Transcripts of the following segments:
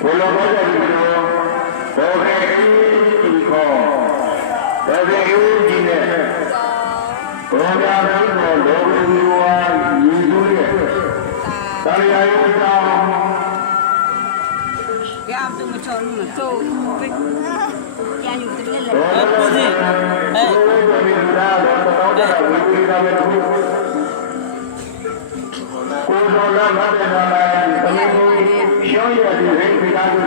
ဘုလိုဘောကြည့်လို့ဘောခေဒီခေါ်ဘောခေဒီနဲ့ဘောရာပြီးတော့လောကီဝါညီစုရဲ့တရားရုံးတောင်းရအောင်သူမချော်လို့မတော့ရယူတယ်လေပူစီကိုယ်တော်လာတဲ့ခါတိုင်းသမီးရှောင်းရတဲ့ဟိတ်ပိသားက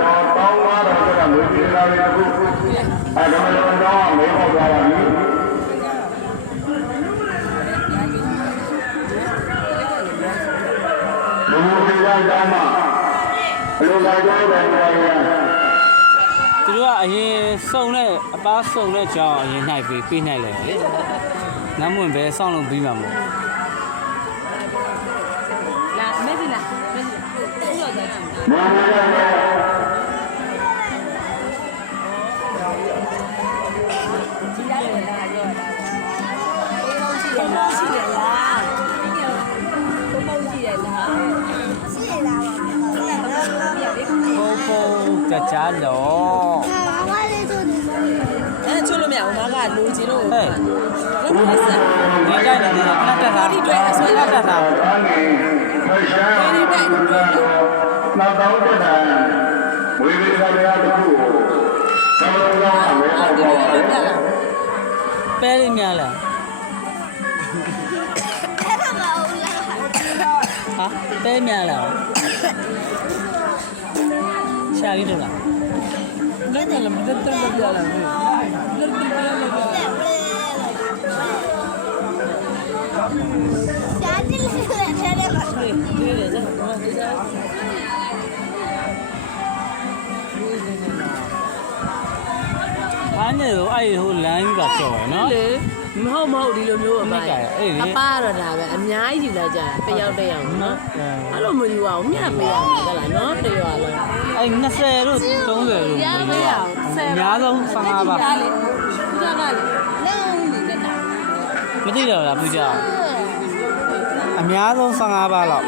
တော့တောင်းသွားတော့ဆိုတာမျိုးဒီလာတဲ့အခုအဲဒါမှတော့မေးဖို့သွားပါပြီဘုရားကြောင့်မှဘယ်လိုလာကြတယ်လဲသူတို့ကအရင်စုံတဲ့အပားစုံတဲ့ကြောင်းအရင်နိုင်ပြီးနိုင်လိုက်လေနမ်းမွန်ပဲစောင့်လို့ပြီးမှာမဟုတ်လာမဲဒီလားမဲဒီရောကြည့်မမကြည့်ရတယ်လားရောအေးဟုတ်ရှိတယ်လားရှိတယ်လားဘုံဘုံရှိတယ်လားရှိတယ်လားပုံကြကြတော့အဲ့ချို့လို့မရဘူးငါကလိုချင်လို့ဟဲ့ဒီကြိုက်နေတယ်ခဏတက်တာဒီတွေ့အဆွဲတက်တာနောက်တော့တဲ့ဝိဝိသရရတခုကိုသောတော်ကအမေအောင်ပါပဲလေးများလားဟာပဲများလားရှာရည်တော့လားလက်နဲ့လည်းမတက်တက်ပြလာဘူးလက်ပြလာလို့ရှားတယ်လေထဲထဲမှာတွေ့တယ်ဇာတ်အားနေတော့အဲ့ဟိုလမ်းကြီးကကြော်ရနော်လေမဟုတ်ဒီလိုမျိုးအပါအပါတော့ဒါပဲအများကြီးယူလိုက်ကြတာတယောက်တယောက်နော်အဲ့လိုမယူအောင်မျှပေးရမှာကလားနော်တရွာလုံးအဲ့20လို့30လို့မယူအောင်အများဆုံး15ပါပူဇာကလေလုံးနေတဲ့တာမသိတော့လားပူဇာအများဆုံး15ပါလောက်